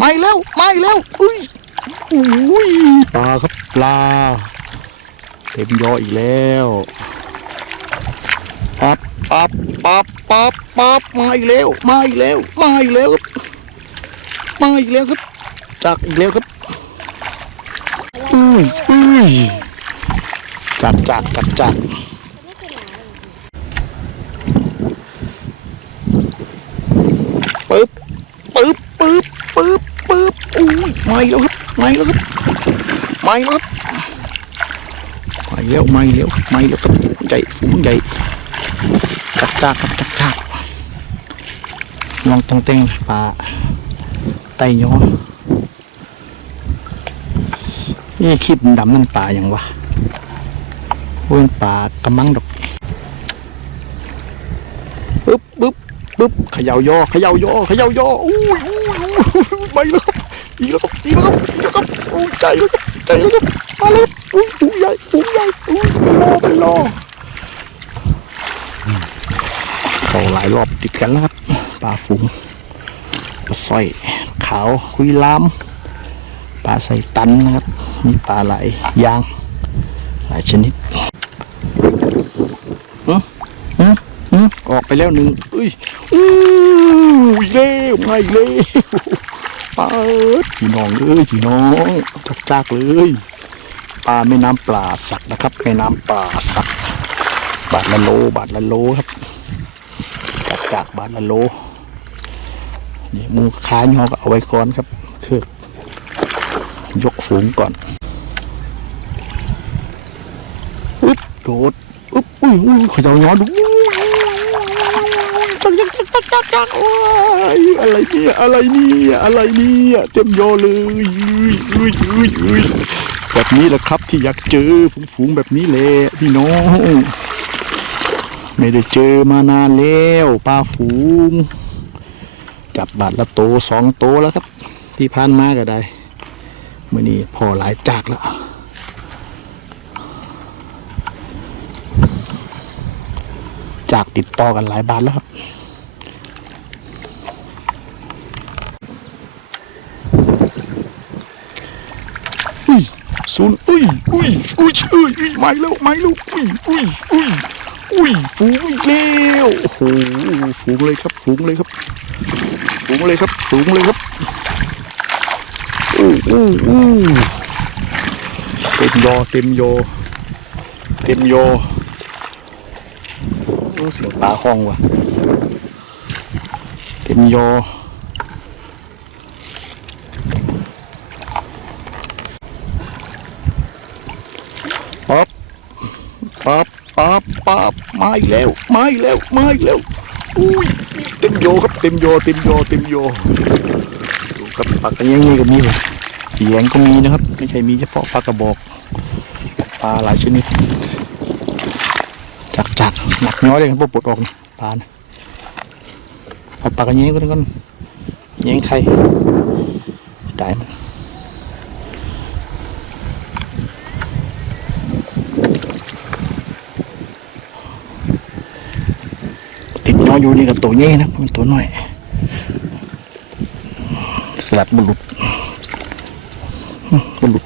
มาอีกแล้วมาอีกแล้วอุ้ยอุ้ยปลาครับปลาเต็มยออีกแล้วปั๊บปั๊บปั๊บปั๊บปั๊บมาอีกแล้วมาอีกแล้วมาอีกแล้วครับมาอีกแล้วครับจักอีกแล้วครับอุ้ยอุ้ยจักจักจักจักปึ๊บปึ๊บปึ๊บปึ๊บ ไม่แล้วครับไม่แล้วครับไม่แล้วครับไม่แล้วไม่แล้วไม่แล้วครับใหญ่ฝูงใหญ่จักจักครับจักจักน้องต้งเต้งปลาไตย้อนี่คลิปดำนั่นปลาอย่างวะเว้นปลากระมังดอกปึ๊บปึ๊บปึ๊บเขย่าย่อเขย่าย่อเขย่ายออุ้ยอุ้ยอุ้ยไปแล้ว อีกแล้วครับอีกแล้วครับอีกแล้วครับอุ้ยใจแล้วครับใจแล้วครับมาแล้วอุ้ยฝูใหญ่ฝูงใหญ่อุ้ยไปรอไปรออืมเขาหลายรอบติดกันแล้วครับปลาฝูงปลาสร้อยขาวคุยลามปลาใส่ตันนะครับ มีปลาหลายอย่าง หลายชนิดอืมอือืมออกไปแล้วหนึ่งอุ้ยอู้อีกแล้วมาอีกแล้ว ปลาพี่น้องเอ้ยพี่น้องจักจักเลยปลาแม่น้ำปลาสักนะครับแม่น้ำปลาสัก บาทละโล บาทละโลครับจักจักบาทละโลนี่มือค้ายอก็เอาไว้ก่อนครับคือยกฝูงก่อนอึ๊บโดดอึ๊บอุ้ยอุ้ยขยับยอดู จักจักจักจักจักจักโอ้ยอะไรเนี่ยอะไรเนี่ยอะไรเนี่ยเต็มยอเลยอุ้ยอุ้ยอุ้ยแบบนี้แหละครับที่อยากเจอฝูงๆแบบนี้แหละพี่น้องไม่ได้เจอมานานแล้วปลาฝูง จับบาทละโตสองโตแล้วครับ ที่ผ่านมาก็ได้มื่อนี้พอหลายจากแล้วจากติดต่อกันหลายบาทแล้วครับ ศูนย์อุ้ยอุ้ยอุ้ยเอ้ยอุ้ยไม่แล้วไม่แล้วอุ้ยอุ้ยอุ้ยอุ้ยฝูงอีกแล้วโอ้โหฝูงเลยครับฝูงเลยครับฝูงเลยครับฝูงเลยครับอู้อู้อู้เต็มยอเต็มยอเต็มยอโอ้เสียงปลาห้องว่ะเต็มยอปั๊บปั๊บ ปั๊บปั๊บมาอีกแล้วมาอีกแล้วมาอีกแล้วอุ้ยเต็มโยครับเต็มโยเต็มโยเต็มโยดูครับปลากระเยังนี่ก็มีเลยสีแดงก็มีนะครับ ไม่ใช่มีเฉพาะปลากระบอกปลาหลายชนิดจักจักหนักน้อยเลยครับพวกปลดออกนะปลานะเอาปลากระเย้งก็ได้ก่อนเย้งไข่ได้มันติดน้ อยู่นี่กับตัวเย้นะมันตัวน้อย สลัดบรรลุบรรลุ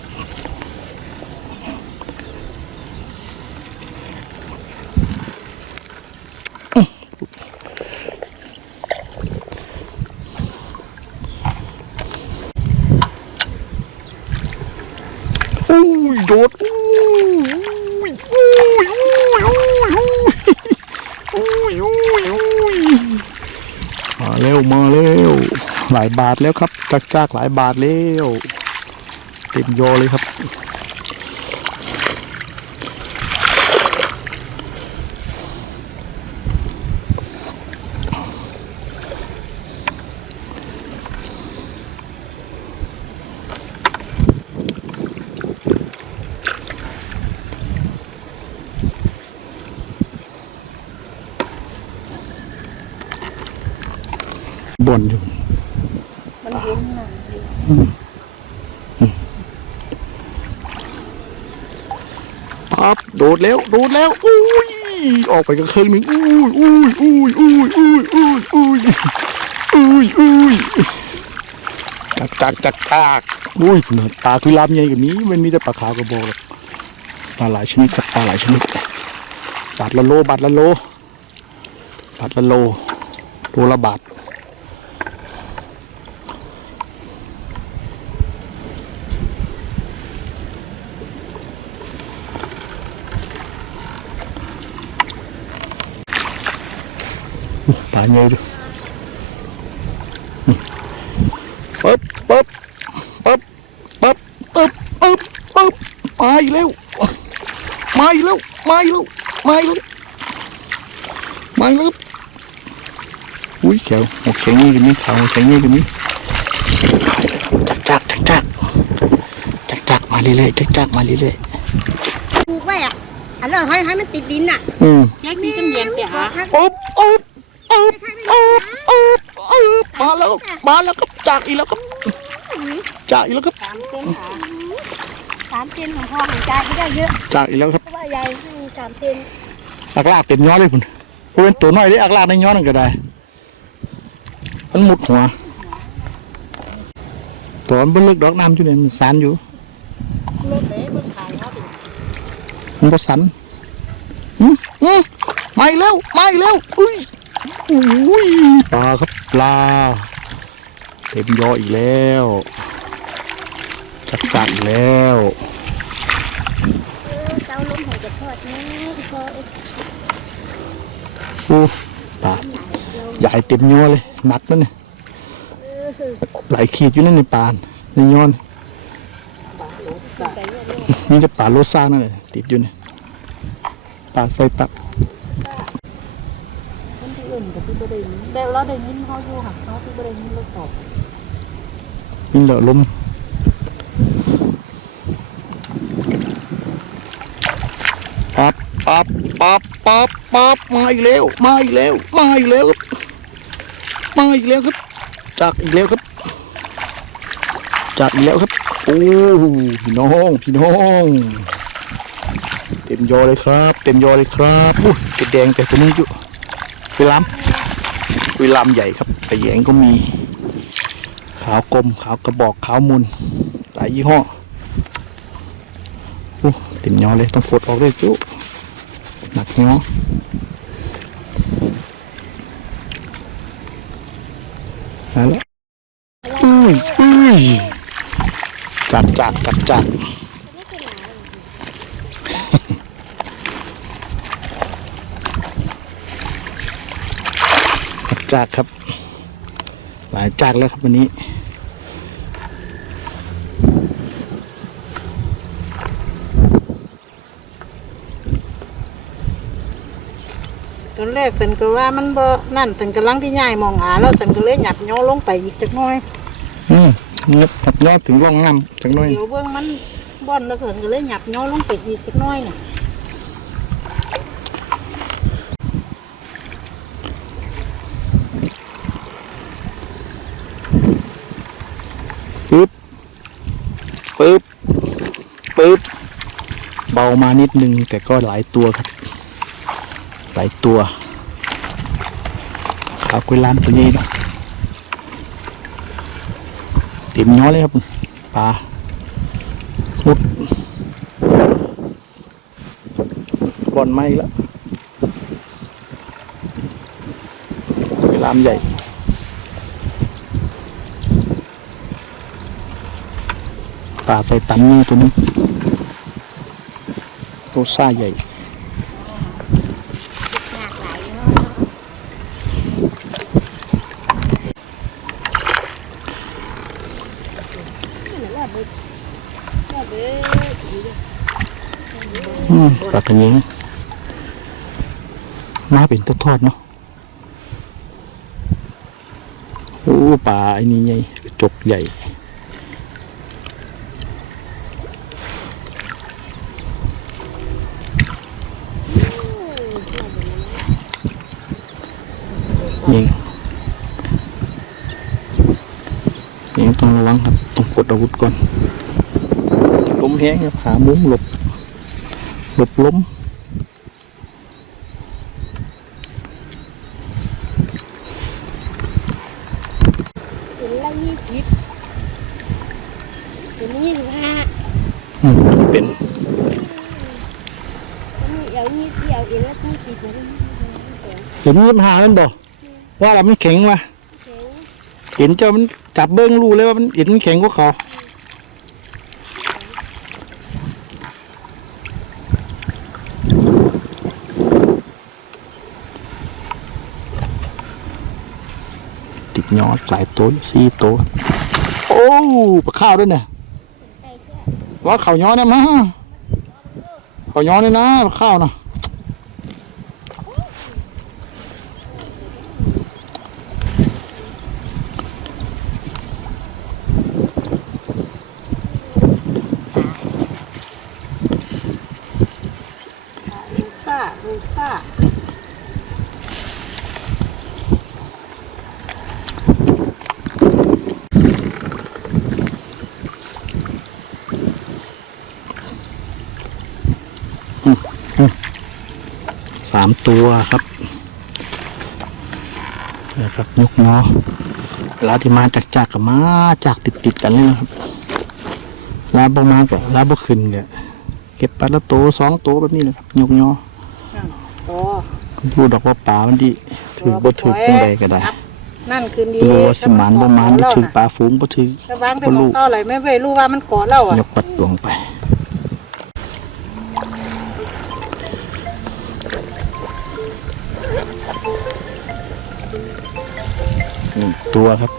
ยโดดอุ้ยอุ้ยอุ้ยอุ้ยอุ้ยอุ้ยอุ้ยมาเร็วมาเร็ว หลายบาทแล้วครับจักจักๆหลายบาทแล้วเต็มโยอเลยครับ บ่นอยู่ มันเย็นหน่อย ปั๊บโดดแล้ว โดดแล้ว อุ้ย ออกไปกันครึ่งหนึ่งอุ้ยอุ้ยอุ้ยอุ้ยอุ้ยอุ้ยอุ้ยอุ้ยอุ้ยจัจักจักจักจักอุ้ยปลาคือลามใหญ่กว่านี้มันมีแต่ปลาขาวกระบอกปลาหลายชนิดครับปลาหลายชนิดบาทละโลบาทละโลบาทละโลตัวละบาท อุ๊ยปลาใหญ่ด้วยปึ๊บปึ๊บปึ๊บปึ๊บปึ๊บปึ๊บปึ๊บมาอีกแล้วมาอีกแล้วมาอีกแล้วมาอีกแล้วมาอีกแล้วครับอุ้ยเขียวหมกเขียงนี่กันนี่ขาวหมกเขียงนี่กันนี่จักจักจักจักจักจักมาเรื่อยๆจักจักมาเรื่อยปลูกไว้อะอันนั้นให้ให้มันติดดินน่ะๆอืมแยกมีต้นเย็นแต่หาอุ๊บอุ๊บ อุ๊บอุ๊บอุ๊บอุ๊บมาแล้ว มาแล้วครับจากอีกแล้วครับจากอีกแล้วครับสามเซนขาสามเซนของพ่อของใจก็ได้เยอะจากอีกแล้วครับเพราะว่าใหญ่ให้มีสามเซนอักลากเต็มย้อนเลยคุณเพราะเป็นตัวน้อยที่อักลากในย้อนนั่นก็ได้ มันหมุดหัวตัวมันเบิ่งลึกดอกน้ำอยู่เนี่ยมันสันอยู่รถเบ๊เบิ่งขายเขาเป็นมันก็สันอืมอืมมาอีกแล้วมาอีกแล้วอุ้ย อุ้ยปลาครับปลา เต็มยออีกแล้วจักจักอีกแล้วเจ้าล้มหัวจะทอดนี่พอเอ็กอู้ปลาใหญ่เต็มยอเลยหนักนั่นเนี่ยหลายขีดอยู่นั่นในปลาในย้อนนี่จะป่าโลซ่านั่นแหละติดอยู่เนี่ยป่าไซตับคน ที่บริเวณเดี๋ยวเราได้ยินเขาอยู่ค่ะเขาที่บริเวณรถตอบนี่เหลือลมปั๊บปั๊บปั๊บปั๊บปั๊บมาอีกแล้วมาอีกแล้วมาอีกแล้วครับมาอีกแล้วครับ จากอีกแล้วครับ จากอีกแล้วครับโอ้พี่น้องพี่น้องเต็มยอเลยครับ เต็มยอเลยครับอุ้ยจะแดงแต่ตัวนี้อยู่วิลา มวิลามใหญ่ครับแต่แยงก็มี ขาวกลมขาวกระบอกขาวมุนหลายยี่ห้อโอ้เต็มยอเลยต้องปลดออกด้วยจุหนักเนาะมาแล้วอุ้ยอุ้ยจัดจัดจัดจัด จัดจัดครับ หลายจากแล้วครับวันนี้ ตอนแรกสันก็ว่ามันบ่นั่นสันกำลังที่ย่ายมองหาแล้วสันก็เลยหยับย่อลงไปอีกจักหน่อย อืมเงียบขับยอดถึงร่องน้ำจังหน่อย เดี๋ยวเบื้องมันบ่อนแล้วสันก็เลยหยับย่อลงไปอีกจักหน่อยน่ะ ปึ๊บปึ๊บปึ๊บเบามานิดนึง แต่ก็หลายตัวครับ หลายตัวขาวกุยล้านตัวใหญ่เนะเต็มย้อยเลยครับปลาหุดบอนไม้แล้วกุยลามใหญ่ ปลาใส่ตันนี่ตัวนี้โรซ่าใหญ่ปลากระยิงมาเป็นตัวทอดเนาะโอ้ปลาไอ้นี่ใหญ่จกใหญ่ ยิงยิงต้องระวังครับต้องกดอาวุธก่อนล้มแห้งครับหามุ้งหลบหลบล้มถึงละยี่สิบถึงยี่สิบห้าเป็นเดี๋ยี่เดียวเอ็นละยี่สิบเดี๋ยวนี้ยี่สิบห้ามันบอก ว่าเรามันแข็งวะเห็นเจ้ามันจับเบิ้งรู้เลยว่ามันเห็นมันแข็งกว่าเขาติดยอดหลายตัวอยู่สี่ตัวโอ้ปลาข้าวด้วยเนี่ยว่าเขาย้อนเนี่ยมาเขาย้อนเนี่ยนะปลาข้าวนะามตัวครับนะครับยกงอเวลาที่มาจากจากกับมาจากติดติดๆกันเลยนะครับลาบ่มาก็ลาบ่ขึ้นก็เก็บปลาละโตวสองโตวแบบนี้นะครับยกงออ๋อพูดดอกว่าป่ามันดีถือบ่ถือจังใดก็ได้นั่นคืนดีรู้ว่าสมานบ่มานนี่ถือปลาฝูงบ่ถือแต่บางแต่ของเก่าไหลไม่เว้ยรู้ว่ามันเกาะเราอะยกปัดดวงไป ตัวครับ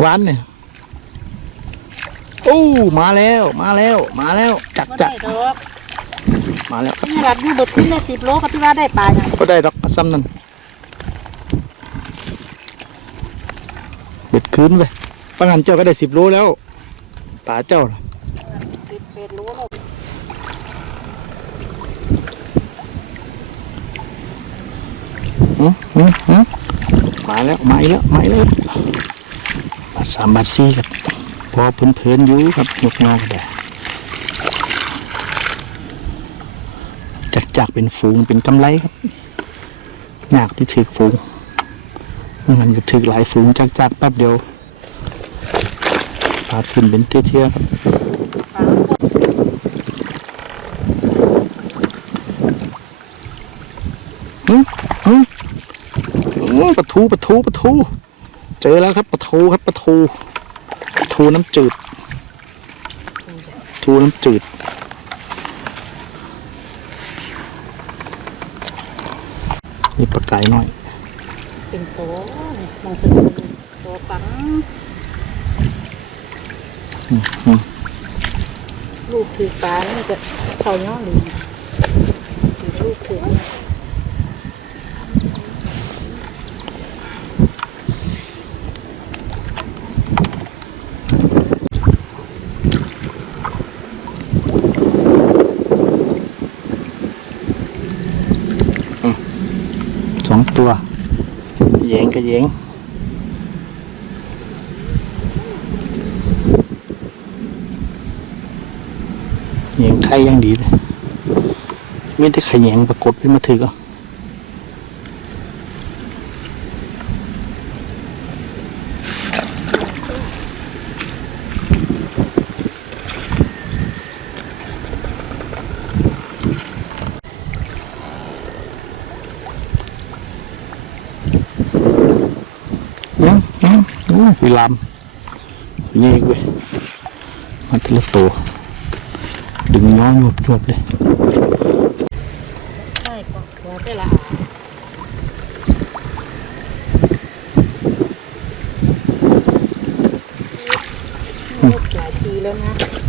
หวานเนี่ยโอ้มาแล้วมาแล้วมาแล้ว จักบ่จัได้กดอกมาแล้วนี่รัดอยู่เบดขึ้นได้สิบโลก็ที่ว่าได้ปลาอย่างก็ได้ดอกซ้ำนั่นเบ็ดคืนไปปังหันเจ้าก็ได้สิบโลแล้วป่าเจ้าน่ะ สิบเอ็ดโลแล้ว หื มาแล้วมาแล้วมาแล้วบาทสามบาทสี่ครับพอเพลินๆอยู่ครับยกงอก็ได้จากจากเป็นฝูงเป็นกำไรครับยากที่ถือฝูงมันก็ถือหลายฝูงจากจากแป๊บเดียวปาดขึ้นเป็นเที่ยๆครับ ปลา อืมอืมอืม ปลาทูปลาทูปลาทูเจอแล้วครับปลาทูครับปลาทูปลาทูน้ำจืดทูน้ำจืดนี่ปลาไก่หน้อย เป็นโตมันคือโตปังลูกคือปลานี่จะเขาย่อหรือลูกคือ ตัวแยงก็แยงแยงไข่ยังดีเลยไม่ได้ขยงประกบขึ้นมาถือก็ อืมอื มโอ้ยลำนี่เว้ยมันทะเลตัวดึงน้องหยวบหยบเลยใช่ก็หัวได้ละหลายปีแล้วนะ